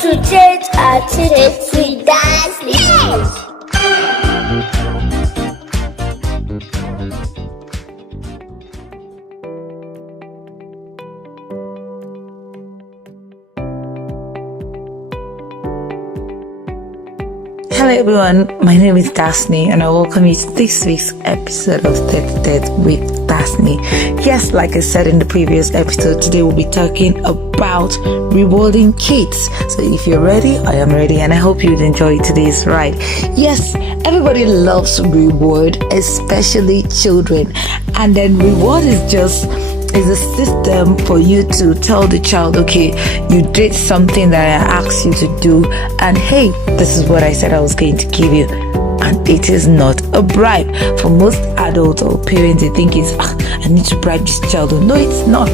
to tete-a-tete with Dashley. Hello everyone, my name is Dashley and I welcome you to this week's episode of Tete-a-Tete with Dashley. Yes, like I said in the previous episode, today we'll be talking about rewarding kids. So if you're ready, I am ready, and I hope you'd enjoy today's ride. Yes, everybody loves reward, especially children. And then reward is a system for you to tell the child, okay, you did something that I asked you to do, and hey, this is what I said I was going to give you. And it is not a bribe. For most adults or parents, they think it's, I need to bribe this child. No, it's not.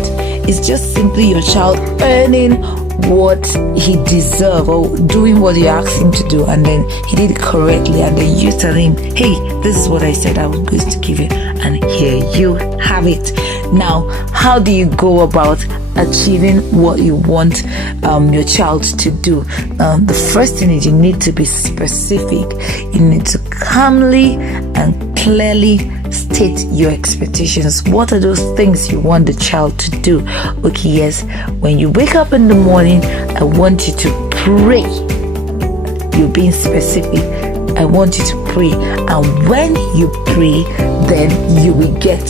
It's just simply your child earning what he deserves or doing what you asked him to do, and then he did it correctly, and then you tell him, hey, this is what I said I was going to give you, and here you have it. Now, how do you go about achieving what you want your child to do? The first thing is you need to be specific. You need to calmly and clearly state your expectations. What are those things you want the child to do? Okay, yes, when you wake up in the morning, I want you to pray. You're being specific. I want you to pray, and when you pray, then you will get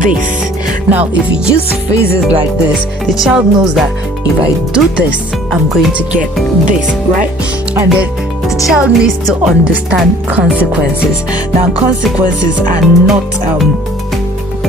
this. Now, if you use phrases like this, the child knows that if I do this, I'm going to get this, right? And then the child needs to understand consequences. Now, consequences are not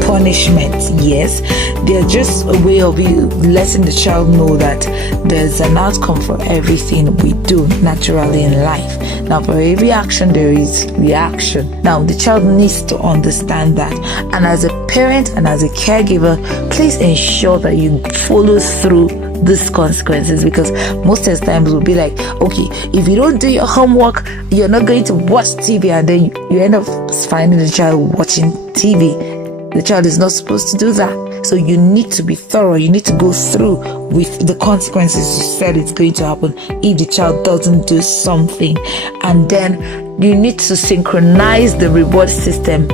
punishment. Yes, they're just a way of letting the child know that there's an outcome for everything we do naturally in life. Now, for every action there is reaction. Now, the child needs to understand that, and as a parent and as a caregiver, please ensure that you follow through these consequences, because most of the times we'll be like, okay, if you don't do your homework, you're not going to watch TV, and then you end up finding the child watching TV. The child is not supposed to do that. So you need to be thorough. You need to go through with the consequences you said it's going to happen if the child doesn't do something. And then you need to synchronize the reward system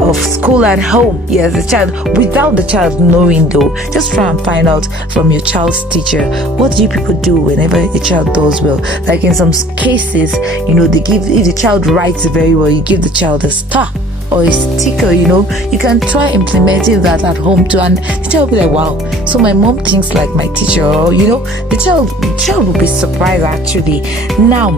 of school and home. Yes, the child, without the child knowing though, just try and find out from your child's teacher, what do you people do whenever a child does well? Like in some cases, they give, if the child writes very well, you give the child a star or a sticker. You can try implementing that at home too, and the child will be like, wow, so my mom thinks like my teacher, or the child will be surprised actually. Now,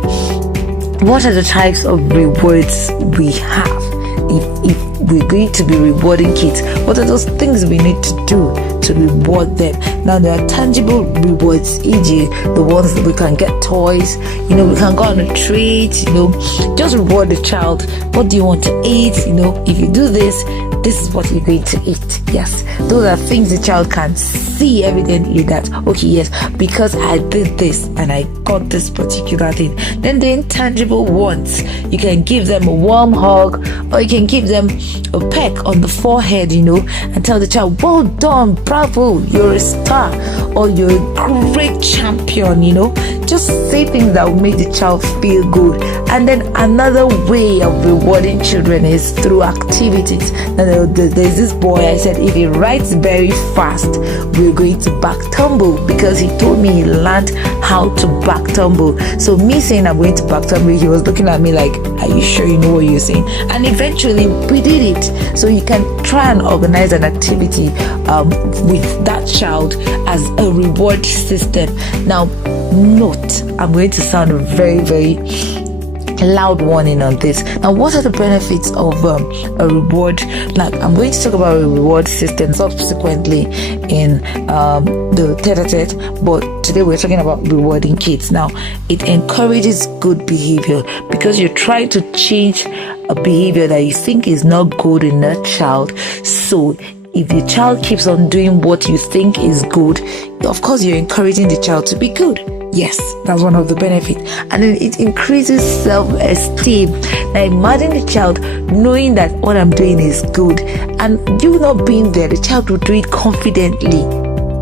what are the types of rewards we have? If we're going to be rewarding kids, what are those things we need to do to reward them? Now, there are tangible rewards, e.g. the ones that we can get toys, we can go on a treat, just reward the child. What do you want to eat? If you do this is what you're going to eat. Yes, those are things the child can see evidently that, okay, yes, because I did this and I got this particular thing. Then the intangible ones, you can give them a warm hug, or you can give them a peck on the forehead, and tell the child, well done, bravo, you're a star, or you're a great champion. Just say things that will make the child feel good. And then another way of rewarding children is through activities. Now, there's this boy, I said, if he writes very fast, we're going to back tumble, because he told me he learned how to back tumble. So me saying I'm going to back tumble, he was looking at me like, are you sure you know what you're saying? And eventually we did it. So you can try and organize an activity with that child as a reward system. Now, note, I'm going to sound very, very loud warning on this. Now, what are the benefits of a reward? Now, I'm going to talk about a reward system subsequently in the tete-a-tete, but today we're talking about rewarding kids. Now, it encourages good behavior, because you're trying to change a behavior that you think is not good in a child. So if your child keeps on doing what you think is good, of course you're encouraging the child to be good. Yes, that's one of the benefits. And then it increases self-esteem. Now imagine the child knowing that what I'm doing is good, and you not being there, the child will do it confidently.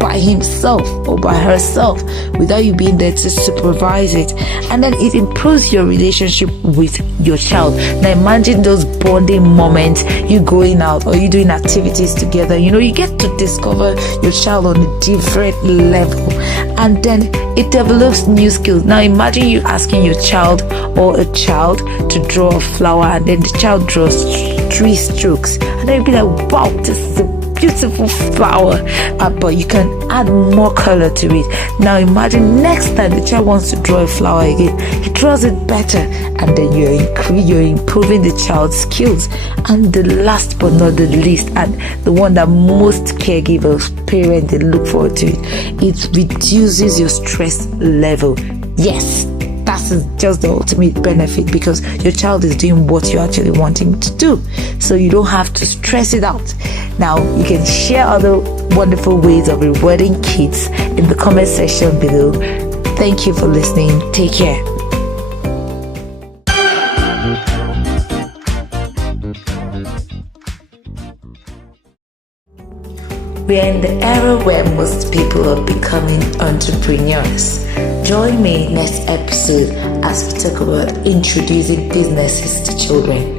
by himself or by herself without you being there to supervise it. And then it improves your relationship with your child. Now imagine those bonding moments, you going out or you doing activities together. You get to discover your child on a different level, and then it develops new skills. Now imagine you asking your child or a child to draw a flower, and then the child draws 3 strokes, and then you'll be like, wow, this is a beautiful flower, but you can add more color to it. Now imagine next time the child wants to draw a flower again, he draws it better, and then you're improving the child's skills. And the last but not the least, and the one that most caregivers, parents, they look forward to it reduces your stress level. Yes, that's just the ultimate benefit, because your child is doing what you actually want him to do, so you don't have to stress it out. Now you can share other wonderful ways of rewarding kids in the comment section below. Thank you for listening. Take care. We are in the era where most people are becoming entrepreneurs. Join me next episode as we talk about introducing businesses to children.